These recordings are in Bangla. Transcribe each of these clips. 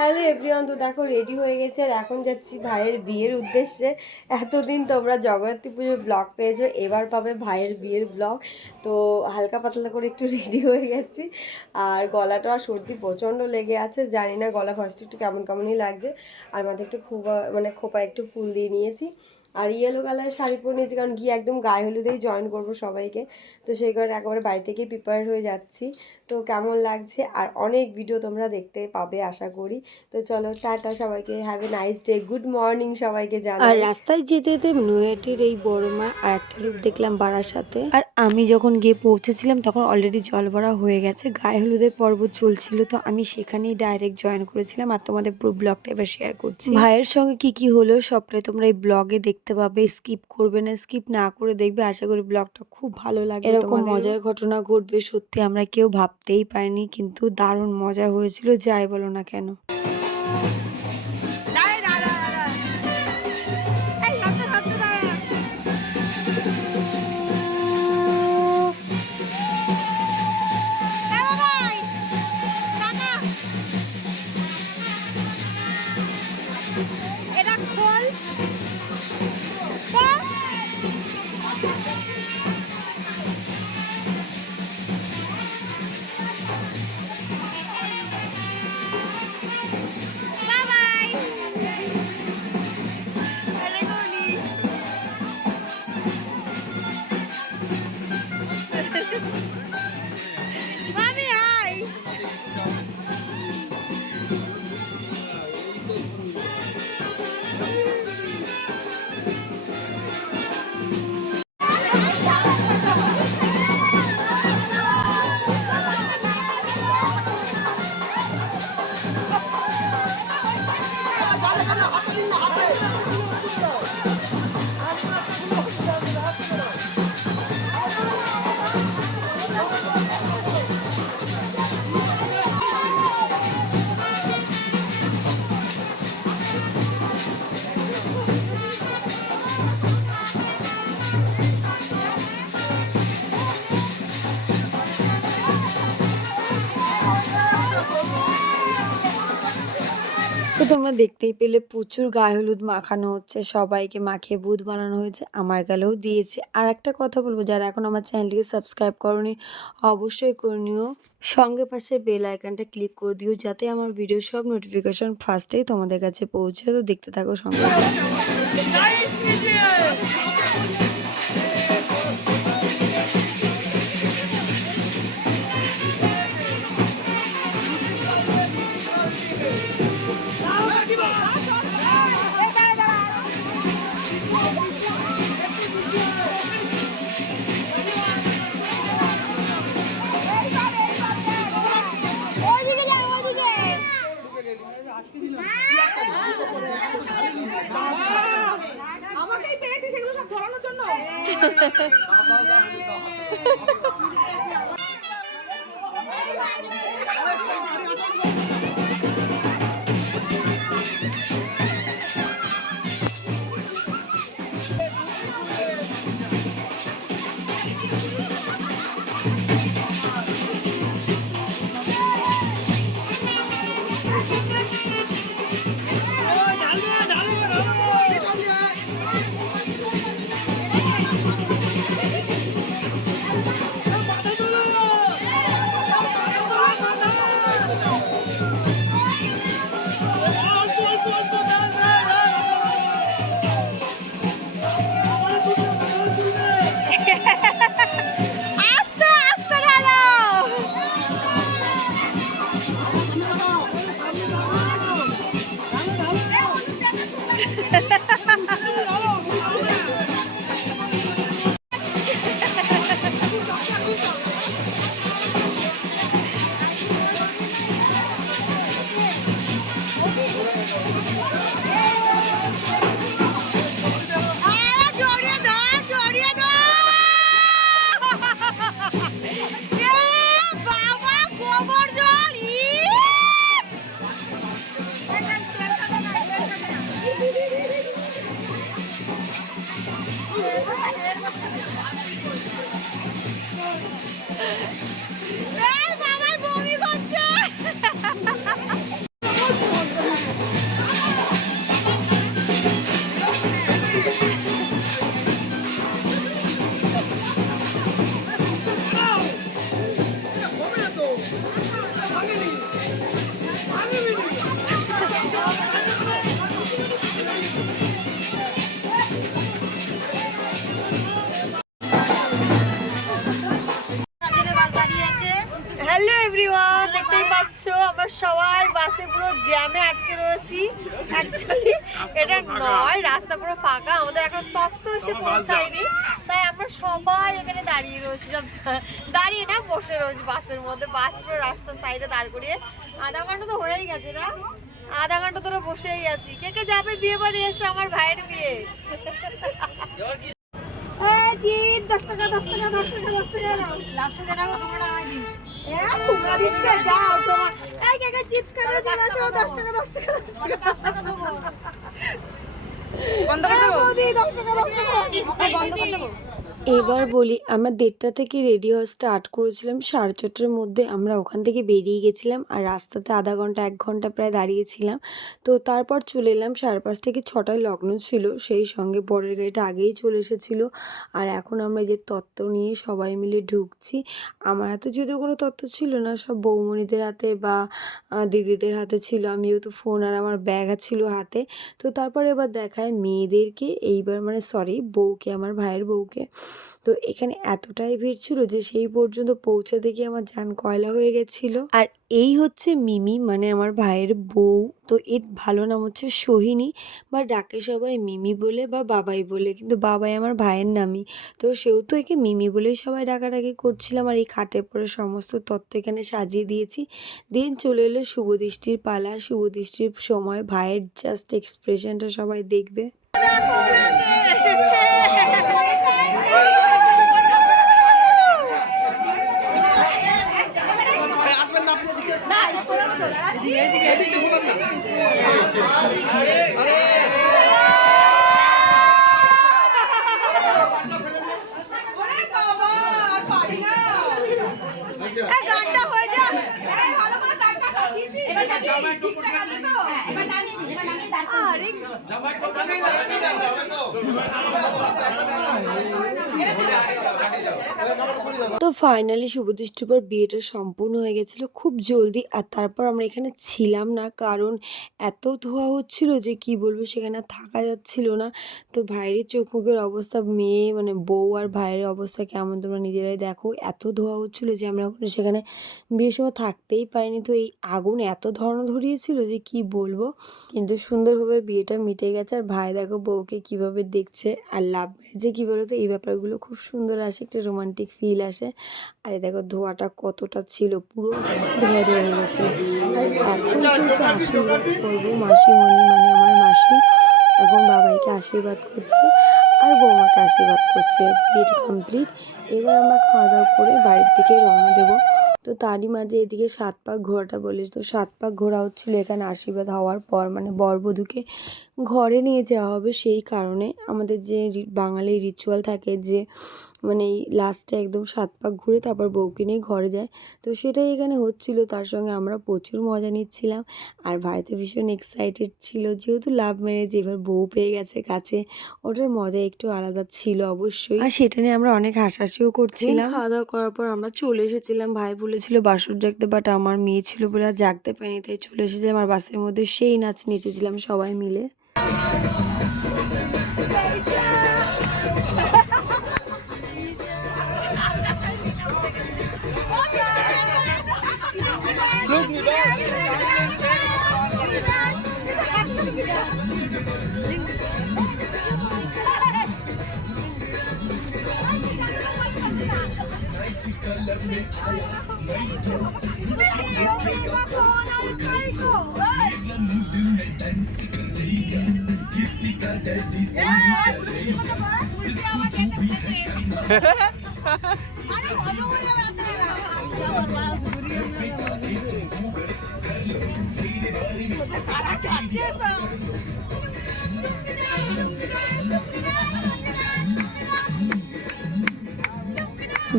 হ্যালো এভরিওয়ান, তো দেখো রেডি হয়ে গেছে আর এখন যাচ্ছি ভাইয়ের বিয়ের উদ্দেশ্যে। এতদিন তোমরা জগদ্ধাত্রী পুজোর ব্লগ পেয়েছো, এবার পাবে ভাইয়ের বিয়ের ব্লগ। তো হালকা পাতলা করে একটু রেডি হয়ে গেছি, আর গলাটা আর সর্দি প্রচণ্ড লেগে আছে, জানি না গলা ফার্স্ট একটু কেমন কেমনই লাগছে। আর মাথায় একটু খোপা একটু ফুল দিয়ে নিয়েছি, আর ইয়েলো কালারের শাড়ি পরে নিয়েছি, কারণ গিয়ে একদম গায়ে হলুদেই জয়েন করবো সবাইকে। তো সেই কারণে একেবারে বাড়ি থেকেই প্রিপেয়ার হয়ে যাচ্ছি। তো কেমন লাগছে, আর অনেক ভিডিও তোমরা দেখতে পাবে আশা করি। তো চলো টাটা সবাইকে, have a nice day, good morning সবাইকে জানাই। আর রাস্তায় যেতে যেতে নৈহাটির এই বড় মা আর একটা রূপ দেখলাম বারাসাতে। আর আমি যখন গিয়ে পৌঁছেছিলাম তখন অলরেডি জল ভরা হয়ে গেছে, গায়ে হলুদের পর্ব চলছিল, তো আমি সেখানেই ডাইরেক্ট জয়েন করেছিলাম। আর তোমাদের পুরো ব্লগটা এবার শেয়ার করছি। ভাইয়ের সঙ্গে কি হলো সবটাই তোমরা এই ব্লগে দেখতে পাবে, স্কিপ করবে না, স্কিপ না করে দেখবে। আশা করি ব্লগটা খুব ভালো লাগবে। এরকম মজার ঘটনা ঘটবে সত্যি আমরা কেউ ভাবতেই পারিনি, কিন্তু দারুণ মজা হয়েছিল যাই বলো না কেন। তো তোমরা দেখতেই পেলে প্রচুর গায়ে হলুদ মাখানো হচ্ছে, সবাইকে মাখিয়ে ভূত বানানো হয়েছে, আমার গালেও দিয়েছে। আর একটা কথা বলবো, যারা এখন আমার চ্যানেলটিকে সাবস্ক্রাইব করনি অবশ্যই করে নিও, সঙ্গে পাশে বেল আইকনটা ক্লিক করে দিও, যাতে আমার ভিডিও সব নোটিফিকেশন ফার্স্টেই তোমাদের কাছে পৌঁছে। তো দেখতে থাকো সঙ্গে। আমাকেই পেয়েছি সেগুলো সব ধরানোর জন্য। বাসে পুরো জ্যামে আটকে রয়েছি। অ্যাকচুয়ালি এটা নয়, রাস্তা পুরো ফাঁকা, আমাদের এখন তত্ত্ব এসে পৌঁছায়নি, তাই আমরা সবাই এখানে দাঁড়িয়ে রয়েছি। সব দাঁড়িয়ে না, বসে রয়েছি বাসের মধ্যে। বাস পুরো রাস্তার সাইডে দাঁড় করিয়ে আধা ঘন্টা তো হয়েই গেছে না, আধা ঘন্টা ধরে বসেই আছি। কে কে যাবে বিয়ে বাড়ি এসে? আমার ভাইয়ের বিয়ে। 10 টাকা 10 টাকা 10 টাকা 10 টাকা নাও। লাস্টে টাকা কত টাকা দিস? ফুগা দিচ্ছে, যাও তোমার। এই কে কে চিপস খাবে চলে আসো, 10 টাকা 10 টাকা 10 টাকা বন্ধ করে দেবো। 10 টাকা 10 টাকা বন্ধ করে দেবো। এবার বলি, আমরা 1:30 থেকে রেডি হওয়া স্টার্ট করেছিলাম, 4:30টার মধ্যে আমরা ওখান থেকে বেরিয়ে গেছিলাম। আর রাস্তাতে আধা ঘন্টা 1 ঘন্টা প্রায় দাঁড়িয়েছিলাম। তো তারপর চলে এলাম 5:30 থেকে 6টায় লগ্ন ছিল, সেই সঙ্গে বরের গাড়িটা আগেই চলে এসেছিলো। আর এখন আমরা এই যে তত্ত্ব নিয়ে সবাই মিলে ঢুকছি। আমার হাতে যদিও কোনো তত্ত্ব ছিল না, সব বৌমণিদের হাতে বা দিদিদের হাতে ছিল। আমি যেহেতু ফোন আর আমার ব্যাগ ছিল হাতে। তো তারপর এবার দেখায় মেয়েদেরকে, এইবার মানে সরি বউকে, আমার ভাইয়ের বউকে। তো এখানে এতটাই ভিড় ছিল যে সেই পর্যন্ত পৌঁছাতে গিয়ে আমার জান কয়লা হয়ে গেছিল। আর এই হচ্ছে মিমি, মানে আমার ভাইয়ের বউ। তো এর ভালো নাম হচ্ছে সোহিনী, বা ডাকে সবাই মিমি বলে বা বাবাই বলে, কিন্তু বাবাই আমার ভাইয়ের নামই। তো সেহেতু একে মিমি বলেই সবাই ডাকাডাকি করছিলাম। আর এই খাটে পরে সমস্ত তত্ত্ব এখানে সাজিয়ে দিয়েছি। দেন চলে এলো শুভদৃষ্টির পালা। শুভদৃষ্টির সময় ভাইয়ের জাস্ট এক্সপ্রেশনটা সবাই দেখবে। তো ফাইনালি শুভদৃষ্টির পর বিয়েটা সম্পূর্ণ হয়ে গেছিলো খুব জলদি। আর তারপর আমরা এখানে ছিলাম না, কারণ এত ধোয়া হচ্ছিল যে কি বলবো, সেখানে আর থাকা যাচ্ছিল না। তো ভাইয়ের চোখ মুখের অবস্থা, মেয়ে মানে বউ আর ভাইয়ের অবস্থা কেমন তোমরা নিজেরাই দেখো। এত ধোয়া হচ্ছিলো যে আমরা ওখানে সেখানে বিয়ের সময় থাকতেই পারিনি। তো এই আগুন এত ধরিয়েছিল যে কি বলবো, কিন্তু সুন্দরভাবে বিয়েটা মিটে গেছে। আর ভাই দেখো বউকে কিভাবে দেখছে। আর লাভ ম্যারেজে কি বলতো, এই ব্যাপারগুলো খুব সুন্দর আসে, একটা রোমান্টিক ফিল আসে। আর এই দেখো ধোঁয়াটা কতটা ছিল, পুরো ধোয়া হয়ে গেছিলো। আর এখন চলছে আশীর্বাদ করবো। মাসিমণি মানে আমার মাসি এখন বাবাইকে আশীর্বাদ করছে আর বৌমাকে আশীর্বাদ করছে। বিয়েটা কমপ্লিট। এবার আমরা খাওয়া দাওয়া করে বাড়ির দিকে রওনা দেবো। তো তারই মাঝে এদিকে 7 পাক ঘোরাটা বলিস, তো 7 পাক ঘোরা হচ্ছিলো এখানে আশীর্বাদ হওয়ার পর, মানে বরবধূকে ঘরে নিয়ে যাওয়া হবে। সেই কারণে আমাদের যে বাঙালি রিচুয়াল থাকে যে মানে এই লাস্টে একদম 7 পাক ঘুরে তারপর বউকে নিয়ে ঘরে যায়, তো সেটাই এখানে হচ্ছিল। তার সঙ্গে আমরা প্রচুর মজা নিচ্ছিলাম। আর ভাই তো ভীষণ এক্সাইটেড ছিল, যেহেতু লাভ ম্যারেজ, এবার বউ পেয়ে গেছে কাছে, ওটার মজা একটু আলাদা ছিল অবশ্যই। আর সেটা নিয়ে আমরা অনেক হাসাহাসিও করছিলাম। খাওয়া দাওয়া করার পর আমরা চলে এসেছিলাম। ভাই বলেছিল বাসর জাগতে, বাট আমার মেয়ে ছিল বলে আর জাগতে পারিনি, তাই চলে এসেছিলাম। আর বাসের মধ্যে সেই নাচ নেচেছিলাম সবাই মিলে।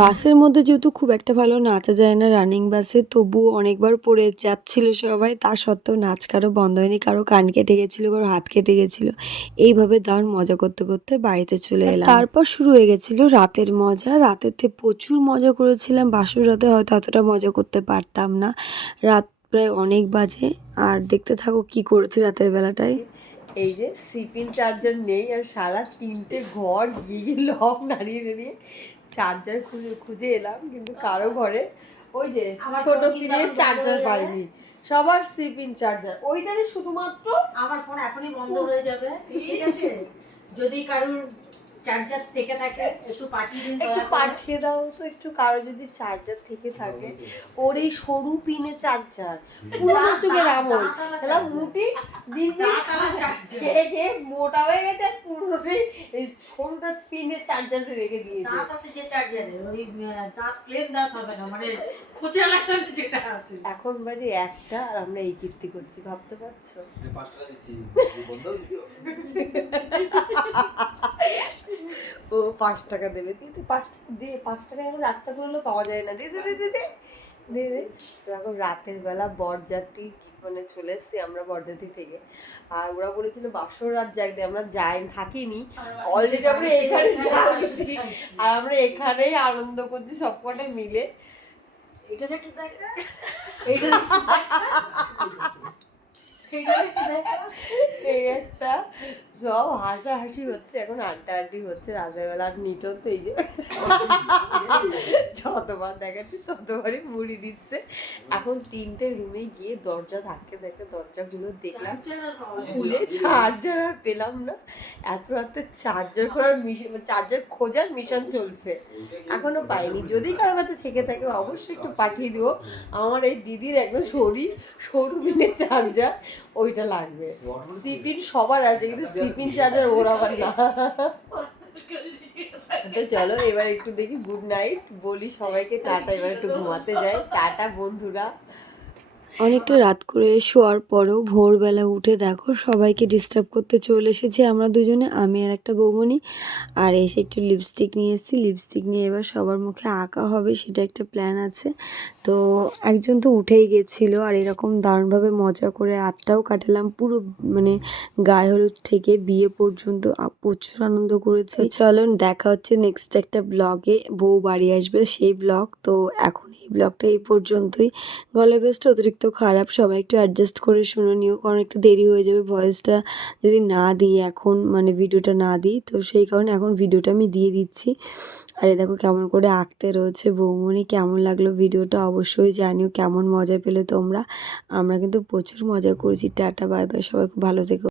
বাসের মধ্যে যেহেতু খুব একটা ভালো নাচা যায় না রানিং বাসে, তবুও অনেকবার পড়ে যাচ্ছিল সবাই। তা সত্ত্বেও নাচ কারো বন্ধ হয়নি, কারো কান কেটে গেছিলো, কারো হাত কেটে গেছিলো। এইভাবে দারুণ মজা করতে করতে বাড়িতে চলে এলাম। তারপর শুরু হয়ে গেছিল রাতের মজা। রাতেতে প্রচুর মজা করেছিলাম। বাসর রাতে হয়তো অতটা মজা করতে পারতাম না। রাত প্রায় অনেক বাজে। আর দেখতে থাকো কি করেছি রাতের বেলাটায়। এই যে সিপিন চার্জার নেই, আর সারা 3টে ঘর গিয়ে লক নাড়িয়ে চার্জার খুঁজে এলাম, কিন্তু কারো ঘরে ওই যে ছোট পিনের চার্জার পাইনি। সবার সিপিন চার্জার ওইটারই শুধুমাত্র আমার ফোন এখনই বন্ধ হয়ে যাবে, ঠিক আছে? যদি কারোর চার্জার থেকে থাকে একটু পাঠিয়ে দিন, একটু দয়া করে। পাঠিয়ে দাও তো একটু, কারো যদি চার্জার থেকে থাকে। ওর এই সরু পিনে চার্জার, পুরোনো যুগের আমল। তাহলে মুটি দিন দিন দাঁতালা চার্জার। খেয়ে খেয়ে মোটা হয়ে গেছে, আর পুরোনোটাই এই সরুটা পিনে চার্জারটা রেখে দিয়েছে। দাঁত আছে যে চার্জারে, ওই দাঁত প্লেন দাঁত হবে না, মানে খোঁচা লাগানো যেটা আছে। এখন বাজে 1টা আর আমরা এই কীর্তি করছি, ভাবতে পারছো? 5 টাকা দিচ্ছি বন্ধ ও 5 টাকা দেবে, দিদি 5 টাকা দে, 5 টাকা এখন রাস্তা করলেও পাওয়া যায় না, দিদি দিদি দিদি দিদি। তো এখন রাতের বেলা বরযাত্রী মানে চলে এসছি আমরা বরযাত্রী থেকে, আর ওরা বলেছিল বাসর রাত জাগতে, আমরা যাই থাকিনি, অলরেডি আমরা এখানে যাচ্ছি আর আমরা এখানেই আনন্দ করছি সবকটা মিলে। এটা একটু দেখা, এইটা একটু দেখা, এইটা একটু দেখা। এই একটা সব হাসাহাসি হচ্ছে, এখন আড্ডি হচ্ছে রাতের বেলা। আর নিটন তো এই যে যতবার দেখাচ্ছি ততবারই মুড়ি দিচ্ছে। এখন 3টে রুমে গিয়ে দরজা ধাক্কে ধাক্কে দরজাগুলো দেখলাম, খুলে চার্জার আর পেলাম না। এত রাতে চার্জার করার মিশন, চার্জার খোঁজার মিশন চলছে, এখনো পাইনি। যদি কারোর কাছে থেকে থাকে অবশ্যই একটু পাঠিয়ে দিও। আমার এই দিদির একদম সরু মিনে চার্জার, ওইটা লাগবে। সিপিন সবার আছে কিন্তু সিপিন চার্জার ওর আবার না। তো চলো এবার একটু দেখি গুড নাইট বলি সবাইকে, টাটা। এবার একটু ঘুমাতে যাই, টাটা বন্ধুরা। অনেকটা রাত করে শোয়ার পরেও ভোরবেলা উঠে দেখো সবাইকে ডিস্টার্ব করতে চলে এসেছি আমরা দুজনে, আমি আর একটা বৌমনি। আর এসে একটু লিপস্টিক নিয়ে এসেছি, লিপস্টিক নিয়ে এবার সবার মুখে আঁকা হবে, সেটা একটা প্ল্যান আছে। তো একজন তো উঠেই গেছিলো, আর এরকম দারুণভাবে মজা করে রাতটাও কাটালাম, পুরো মানে গায়ে হলুদ থেকে বিয়ে পর্যন্ত প্রচুর আনন্দ করেছি। চলো দেখা হচ্ছে নেক্সট একটা ব্লগে, বউ বাড়ি আসবে সেই ব্লগ। তো এখন এই ব্লগটা এই পর্যন্তই। গলা বেশটা অতিরিক্ত খারাপ, সবাই একটু অ্যাডজাস্ট করে শুনে নিও, কারণ একটু দেরি হয়ে যাবে ভয়েসটা যদি না দিই এখন, মানে ভিডিওটা না দিই, তো সেই কারণে এখন ভিডিওটা আমি দিয়ে দিচ্ছি। আর এই দেখো কেমন করে আঁকতে রয়েছে বৌমনি। কেমন লাগলো ভিডিওটা অবশ্যই জানিও, কেমন মজা পেলে তোমরা। আমরা কিন্তু প্রচুর মজা করেছি। টাটা বাই বাই, সবাই খুব ভালো থেকো।